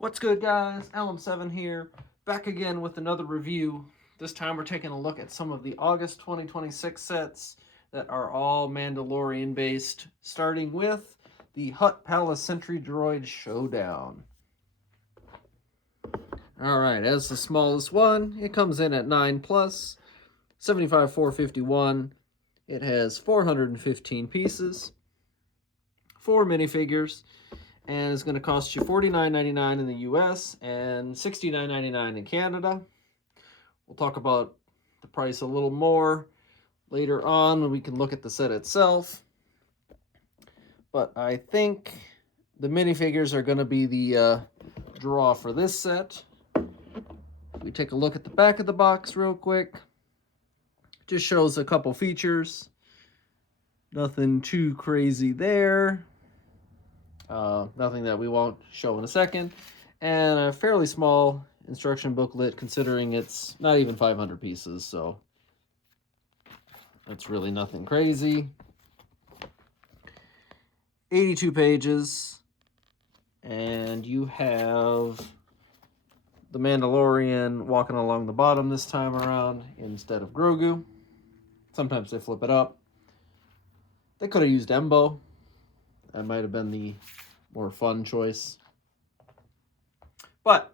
What's good, guys? LM7 here, back again with another review. This time we're taking a look at some of the August 2026 sets that are all Mandalorian based, starting with the Hutt Palace Sentry Droid Showdown. Alright, as the smallest one, it comes in at 9 plus, 75,451. It has 415 pieces, 4 minifigures, and it's going to cost you $49.99 in the US and $69.99 in Canada. We'll talk about the price a little more later on when we can look at the set itself. But I think the minifigures are going to be the draw for this set. We take a look at the back of the box real quick. Just shows a couple features. Nothing too crazy there. Nothing that we won't show in a second. And a fairly small instruction booklet, considering it's not even 500 pieces, so it's really nothing crazy. 82 pages, and you have the Mandalorian walking along the bottom this time around instead of Grogu. Sometimes they flip it up. They could have used Embo. That might have been the more fun choice. But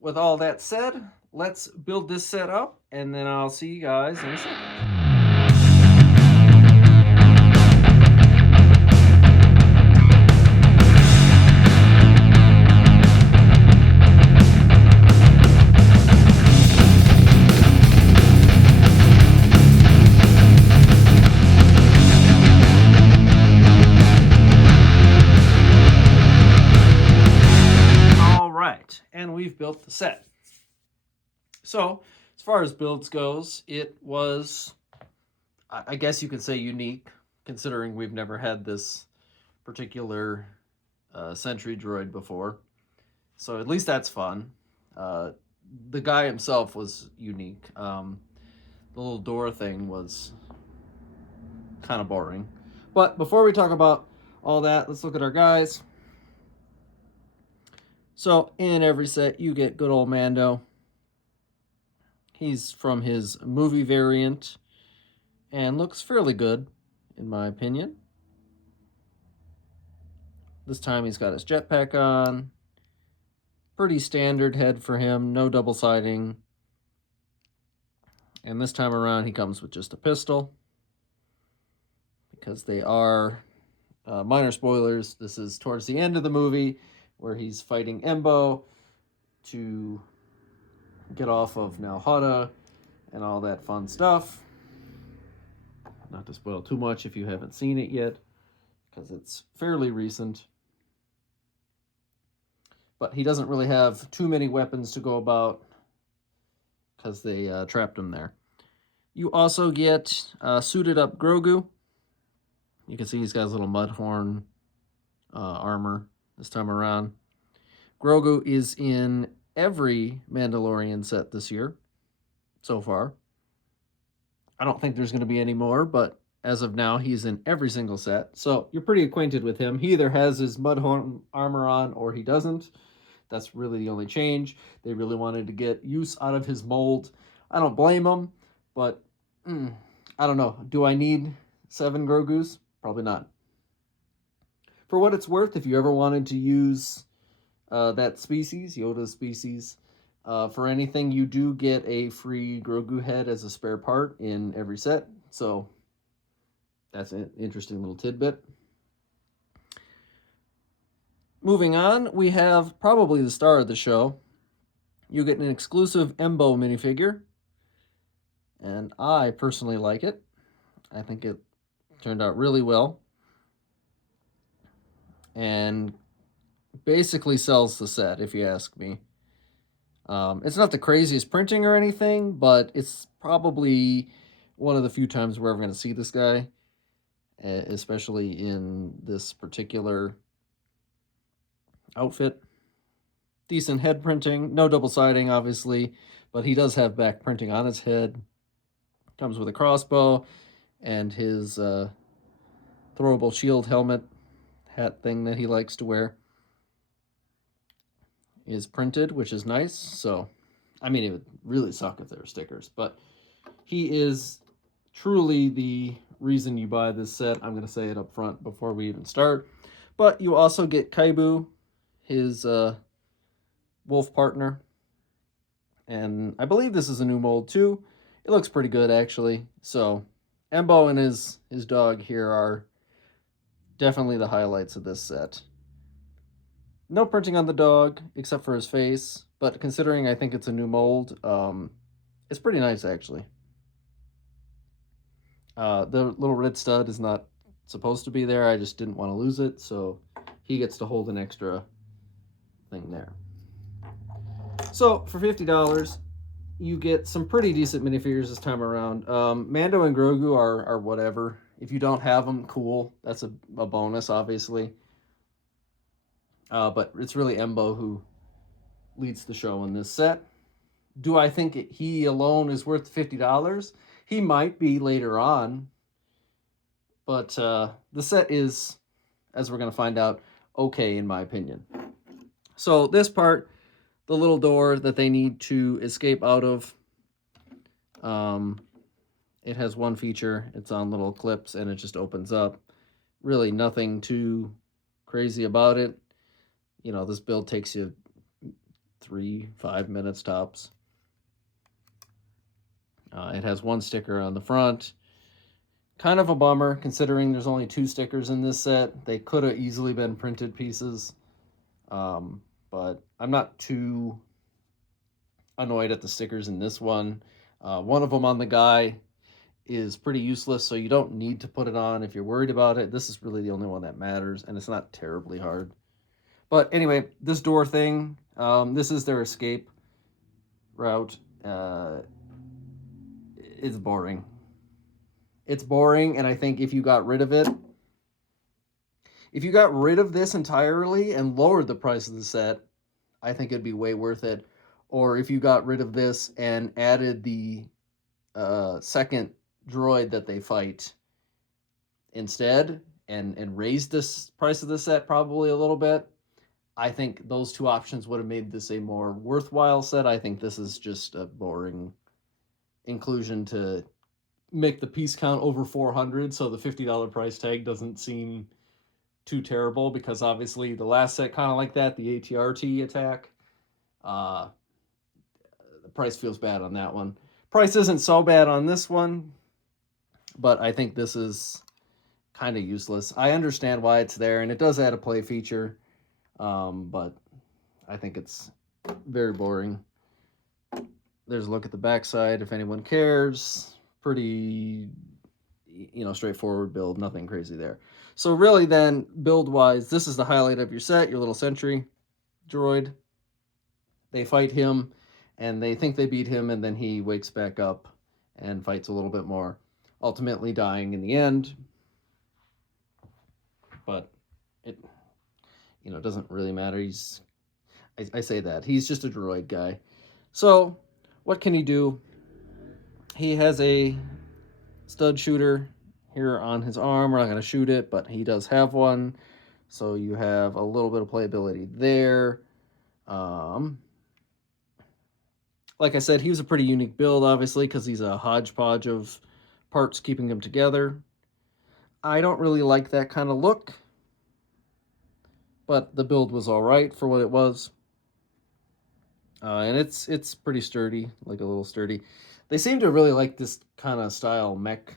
with all that said, let's build this set up, and then I'll see you guys in a second. And we've built the set. So, as far as builds goes, it was, I guess you could say, unique, considering we've never had this particular Sentry Droid before. So at least that's fun. The guy himself was unique. The little door thing was kind of boring. But before we talk about all that, let's look at our guys. So, in every set, you get good old Mando. He's from his movie variant and looks fairly good, in my opinion. This time he's got his jetpack on. Pretty standard head for him, no double siding. And this time around, he comes with just a pistol. Because they are minor spoilers. This is towards the end of the movie, where he's fighting Embo to get off of now Hutt and all that fun stuff. Not to spoil too much if you haven't seen it yet, because it's fairly recent. But he doesn't really have too many weapons to go about, because they trapped him there. You also get suited up Grogu. You can see he's got his little mudhorn armor this time around. Grogu is in every Mandalorian set this year so far. I don't think there's going to be any more, but as of now, he's in every single set. So you're pretty acquainted with him. He either has his mudhorn armor on or he doesn't. That's really the only change. They really wanted to get use out of his mold. I don't blame them, but I don't know. Do I need 7 Grogus? Probably not. For what it's worth, if you ever wanted to use that species, Yoda's species, for anything, you do get a free Grogu head as a spare part in every set. So that's an interesting little tidbit. Moving on, we have probably the star of the show. You get an exclusive Embo minifigure, and I personally like it. I think it turned out really well. And basically sells the set, if you ask me. It's not the craziest printing or anything, but it's probably one of the few times we're ever going to see this guy, especially in this particular outfit. Decent head printing, no double siding, obviously, but he does have back printing on his head. Comes with a crossbow and his throwable shield helmet hat thing that he likes to wear. is printed, which is nice. So, I mean, it would really suck if there were stickers, but he is truly the reason you buy this set. I'm going to say it up front before we even start. But you also get Kaibu, his wolf partner. And I believe this is a new mold too. It looks pretty good, actually. So, Embo and his dog here are definitely the highlights of this set. No printing on the dog, except for his face. But considering I think it's a new mold, it's pretty nice, actually. The little red stud is not supposed to be there. I just didn't want to lose it, so he gets to hold an extra thing there. So for $50, you get some pretty decent minifigures this time around. Mando and Grogu are whatever. If you don't have them, cool. That's a bonus, obviously. But it's really Embo who leads the show in this set. Do I think he alone is worth $50? He might be later on. But the set is, as we're going to find out, okay in my opinion. So this part, the little door that they need to escape out of, it has one feature. It's on little clips and it just opens up. Really nothing too crazy about it. You know, this build takes you 3-5 minutes tops. It has one sticker on the front. Kind of a bummer, considering there's only 2 stickers in this set. They could have easily been printed pieces. But I'm not too annoyed at the stickers in this one. One of them on the guy is pretty useless, so you don't need to put it on if you're worried about it. This is really the only one that matters, and it's not terribly hard. But anyway, this door thing, this is their escape route. It's boring. It's boring, and I think if you got rid of it, if you got rid of this entirely and lowered the price of the set, I think it'd be way worth it. Or if you got rid of this and added the second droid that they fight instead and raised this price of the set probably a little bit, I think those 2 options would have made this a more worthwhile set. I think this is just a boring inclusion to make the piece count over 400, so the $50 price tag doesn't seem too terrible, because obviously the last set kind of like that, the ATRT attack, the price feels bad on that one. Price isn't so bad on this one, but I think this is kind of useless. I understand why it's there, and it does add a play feature, but I think it's very boring. There's a look at the backside if anyone cares. Pretty, straightforward build, nothing crazy there. So really then, build-wise, this is the highlight of your set, your little Sentry Droid. They fight him, and they think they beat him, and then he wakes back up and fights a little bit more, ultimately dying in the end. But it, doesn't really matter. I say that. He's just a droid guy. So, what can he do? He has a stud shooter here on his arm. We're not going to shoot it, but he does have one. So you have a little bit of playability there. Like I said, he was a pretty unique build, obviously, because he's a hodgepodge of parts keeping him together. I don't really like that kind of look, but the build was all right for what it was. And it's pretty sturdy, like a little sturdy. They seem to really like this kind of style mech.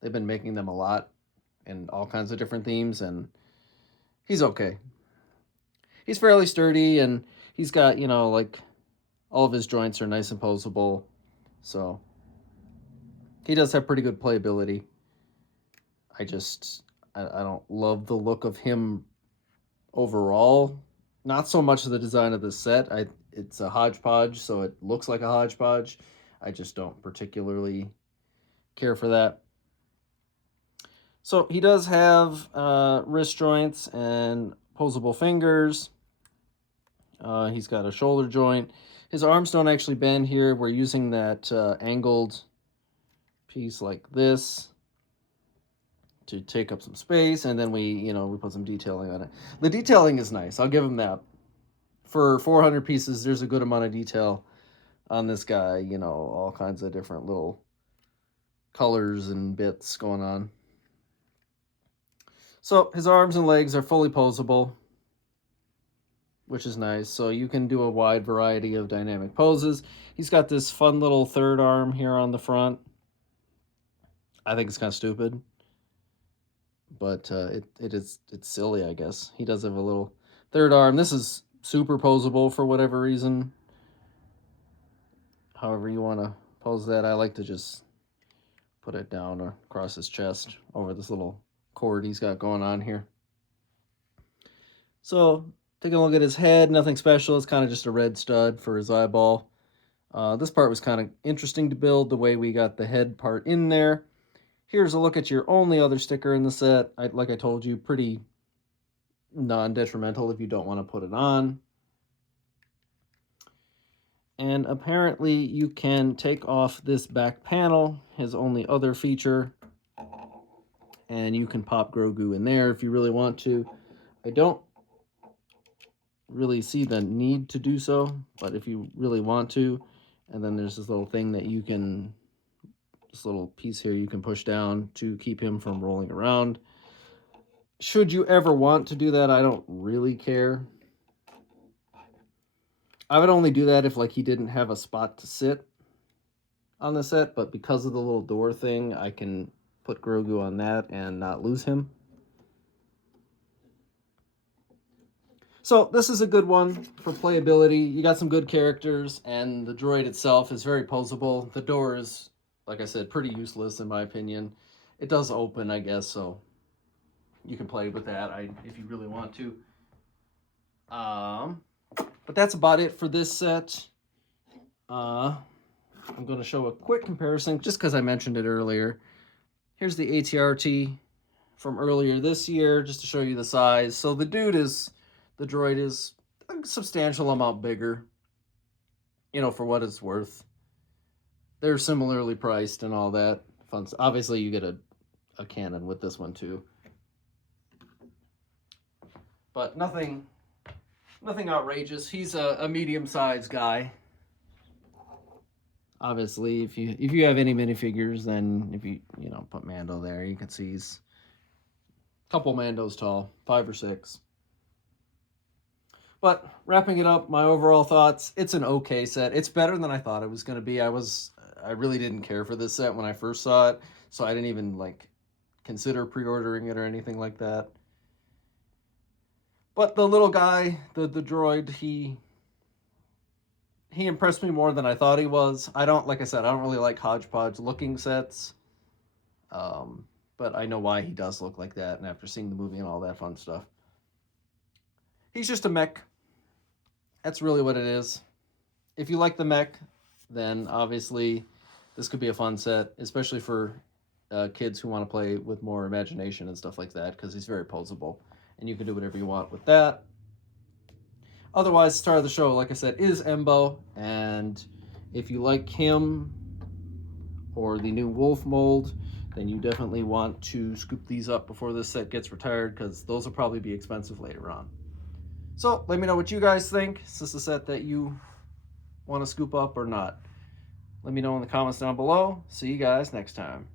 They've been making them a lot in all kinds of different themes, and he's okay. He's fairly sturdy, and he's got, like, all of his joints are nice and posable, so he does have pretty good playability. I don't love the look of him overall. Not so much the design of the set. It's a hodgepodge, so it looks like a hodgepodge. I just don't particularly care for that. So he does have wrist joints and posable fingers. He's got a shoulder joint. His arms don't actually bend here. We're using that angled piece like this to take up some space, and then we put some detailing on it. The detailing is nice. I'll give him that. for 400 pieces, there's a good amount of detail on this guy. You know, all kinds of different little colors and bits going on. So his arms and legs are fully posable, which is nice. So you can do a wide variety of dynamic poses. He's got this fun little third arm here on the front. I think it's kind of stupid, but it's silly, I guess. He does have a little third arm. This is super posable for whatever reason. However you want to pose that. I like to just put it down or across his chest over this little cord he's got going on here. So taking a look at his head, nothing special. It's kind of just a red stud for his eyeball. This part was kind of interesting to build, the way we got the head part in there. Here's a look at your only other sticker in the set. Like I told you, pretty non-detrimental if you don't want to put it on. And apparently you can take off this back panel, his only other feature, and you can pop Grogu in there if you really want to. I don't really see the need to do so, but if you really want to. And then there's this little thing that you can, this little piece here you can push down to keep him from rolling around. Should you ever want to do that, I don't really care. I would only do that if like he didn't have a spot to sit on the set, but because of the little door thing, I can put Grogu on that and not lose him. So this is a good one for playability. You got some good characters, and the droid itself is very posable. The door is, like I said, pretty useless in my opinion. It does open, I guess, so you can play with that if you really want to. But that's about it for this set. I'm going to show a quick comparison, just because I mentioned it earlier. Here's the ATRT from earlier this year, just to show you the size. So the droid is a substantial amount bigger, you know, for what it's worth. They're similarly priced and all that fun. Obviously, you get a cannon with this one too, but nothing outrageous. He's a medium-sized guy. Obviously, if you have any minifigures, then if you put Mando there, you can see he's a couple Mandos tall, 5 or 6. But wrapping it up, my overall thoughts, it's an okay set. It's better than I thought it was going to be. I really didn't care for this set when I first saw it, so I didn't even consider pre-ordering it or anything like that. But the little guy, the droid, he impressed me more than I thought he was. Like I said, I don't really like hodgepodge looking sets. But I know why he does look like that, and after seeing the movie and all that fun stuff. He's just a mech. That's really what it is. If you like the mech, then obviously this could be a fun set, especially for kids who want to play with more imagination and stuff like that, because he's very posable, and you can do whatever you want with that. Otherwise, the star of the show, like I said, is Embo, and if you like him or the new Wolf mold, then you definitely want to scoop these up before this set gets retired, because those will probably be expensive later on. So let me know what you guys think. Is this a set that you want to scoop up or not? Let me know in the comments down below. See you guys next time.